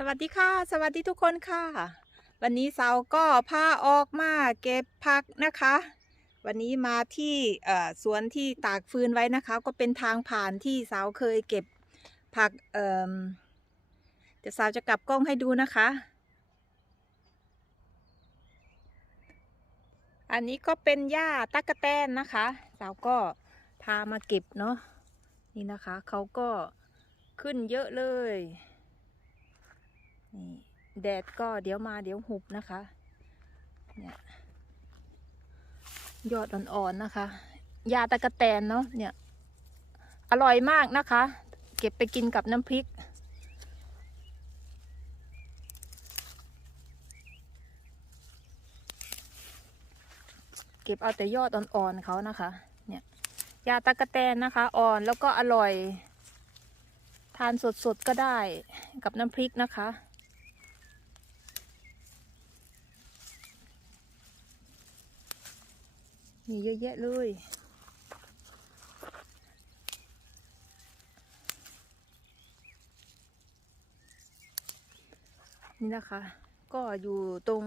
สวัสดีค่ะ สวัสดีทุกคนค่ะ วันนี้เสาก็พาออกมาเก็บผักนะคะ วันนี้มาที่สวนที่ตากฟืนไว้นะคะ ก็เป็นทางผ่านที่สาวเคยเก็บผักเอ่อเดี๋ยวสาวจะกลับกล้องให้ดูนะคะ อันนี้ก็เป็นหญ้าตั๊กแตนนะคะสาวก็พามาเก็บเนาะนี่นะคะเขาก็ขึ้นเยอะเลย นี่แดดก็เดี๋ยวมาเดี๋ยวหุบนะคะ เนี่ยยอดอ่อนๆนะคะ ยาตะกะแตนเนาะเนี่ย อร่อยมากนะคะ เก็บไปกินกับน้ำพริก เก็บเอาแต่ยอดอ่อนๆเขานะคะ เนี่ย ยาตะกะแตนนะคะ อ่อนแล้วก็อร่อย ทานสดๆก็ได้กับน้ำพริกนะคะ มีเยอะแยะเลย นี่นะคะ ก็อยู่ตรง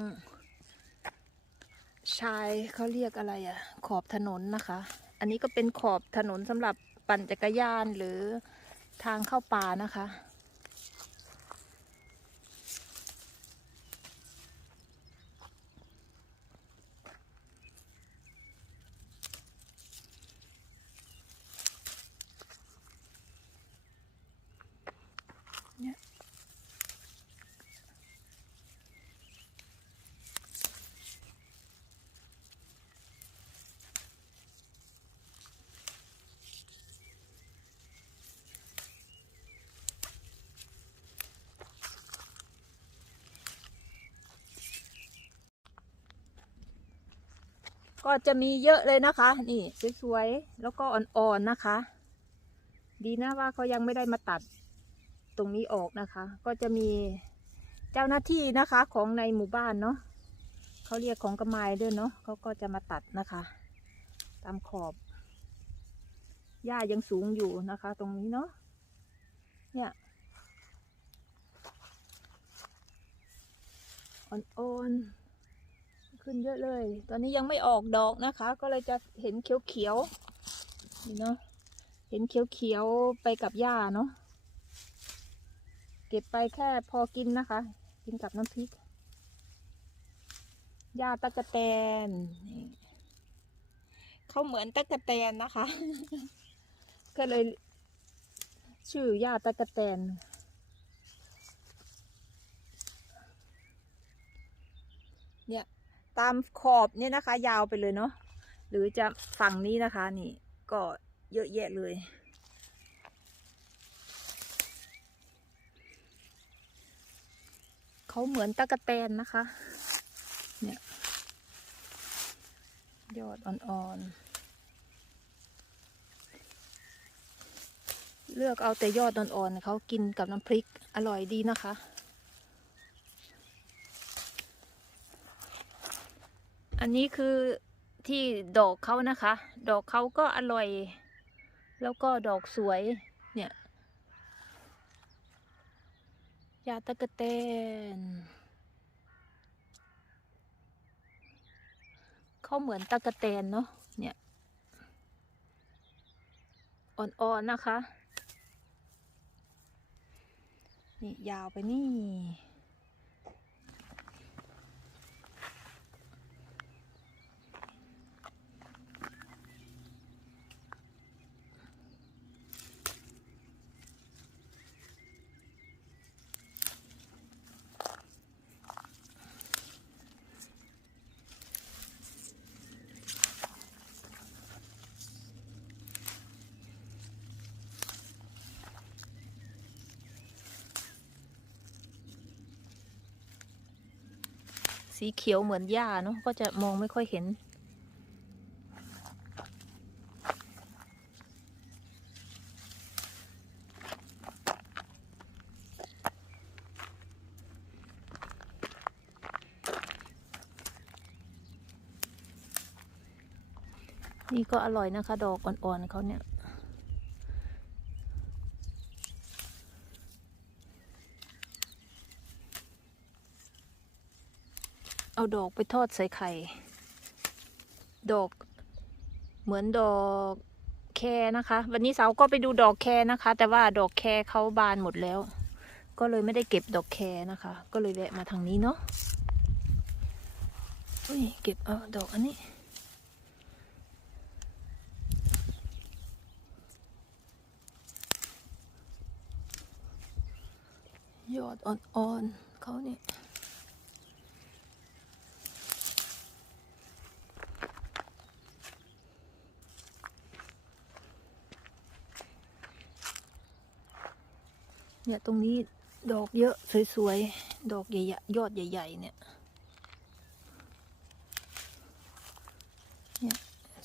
ชายเขาเรียกอะไรอะขอบถนนนะคะ อันนี้ก็เป็นขอบถนนสำหรับปั่นจักรยานหรือทางเข้าป่านะคะ ก็จะมีเยอะเลยนะคะ นี่สวยๆแล้วก็อ่อนๆนะคะ ดีนะว่าเขายังไม่ได้มาตัดตรงนี้ออกนะคะ ก็จะมีเจ้าหน้าที่นะคะของในหมู่บ้านเนาะเขาเรียกของกระไม้ด้วยเนาะเขาก็จะมาตัดนะคะ ตามขอบหญ้ายังสูงอยู่นะคะ ตรงนี้เนาะเนี่ยอ่อนๆ ขึ้นเยอะเลย ตอนนี้ยังไม่ออกดอกนะคะ ก็เลยจะเห็นเขียวๆนี่เนาะ เห็นเขียวๆไปกับหญ้าเนาะ เก็บไปแค่พอกินนะคะ กินกับน้ำพริก หญ้าตะกะแตน เขาเหมือนตะกะแตนนะคะ ก็เลยชื่อหญ้าตะกะแตน เนี่ย ตามขอบเนี่ยนะคะ ยาวไปเลยเนาะหรือจะฝั่งนี้นะคะนี่ก็เยอะแยะเลย เขาเหมือนตะกะแตนนะคะ เนี่ย ยอดอ่อนๆ เลือกเอาแต่ยอดอ่อนๆเขากินกับน้ำพริกอร่อยดีนะคะ อันนี้คือที่ดอกเขานะคะ ดอกเขาก็อร่อย แล้วก็ดอกสวยเนี่ยยาตะกะแตนเขาเหมือนตะกะแตนเนาะเนี่ยอ่อนๆนะคะ นี่ยาวไปนี่ สีเขียวเหมือนหญ้าเนาะก็จะมองไม่ค่อยเห็น นี่ก็อร่อยนะคะ ดอกอ่อนๆเขาเนี่ย เอาดอกไปทอดใส่ไข่ ดอก เหมือนดอกแคนะคะ วันนี้สาวก็ไปดูดอกแคนะคะ แต่ว่าดอกแคเขาบานหมดแล้ว ก็เลยไม่ได้เก็บดอกแคนะคะ ก็เลยแวะมาทางนี้เนาะอุ้ยเก็บเอาดอกอันนี้ยอดอ่อนๆเขาเนี่ย เนี่ยตรงนี้ดอกเยอะสวยๆ ดอกใหญ่ๆยอดใหญ่ ๆ เนี่ย เนี่ย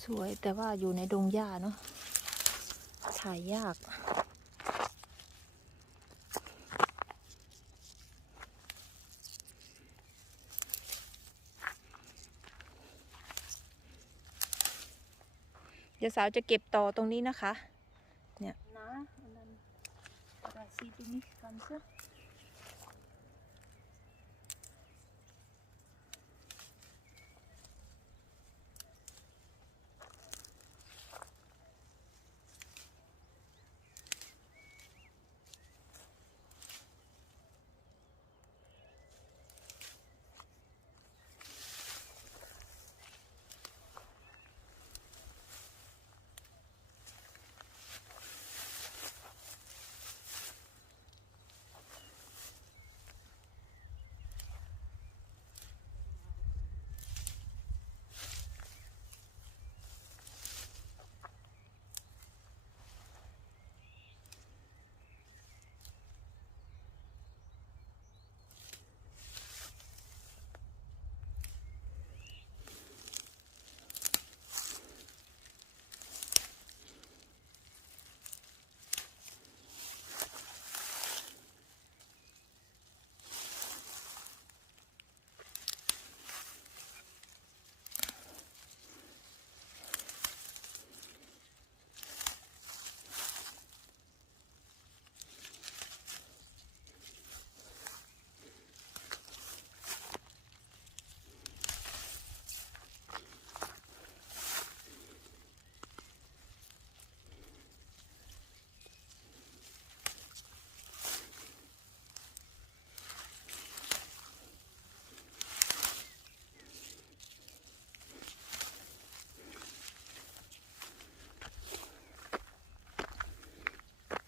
สวยแต่ว่าอยู่ในดงหญ้าเนาะถ่ายยากเดี๋ยวสาวจะเก็บต่อตรงนี้นะคะ เนี่ยนะ อันนั้น Da sieht du nicht ganze.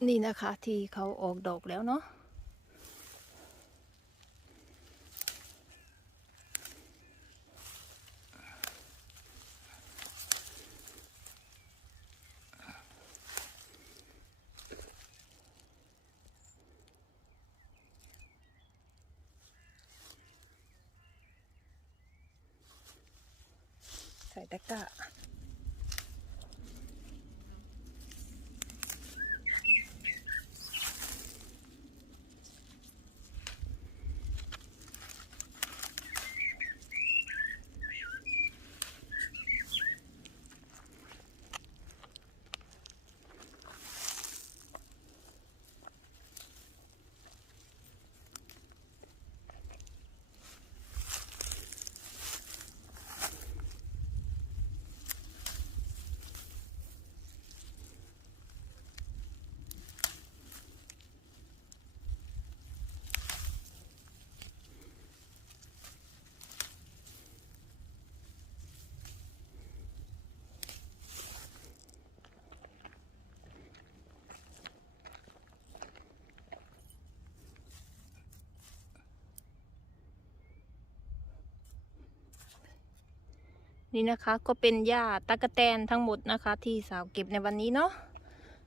นี่นะคะที่เขาออกดอกแล้วเนาะใส่ตะกร้า นี่นะคะก็เป็นหญ้าตะกะแตนทั้งหมดนะคะ ที่สาวเก็บในวันนี้เนาะ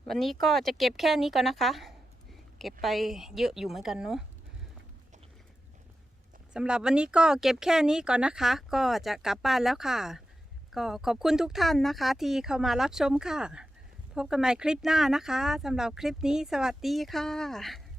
วันนี้ก็จะเก็บแค่นี้ก่อนนะคะ เก็บไปเยอะอยู่เหมือนกันเนาะสำหรับวันนี้ก็เก็บแค่นี้ก่อนนะคะ ก็จะกลับบ้านแล้วค่ะ ก็ขอบคุณทุกท่านนะคะ ที่เข้ามารับชมค่ะ พบกันใหม่คลิปหน้านะคะสำหรับคลิปนี้สวัสดีค่ะ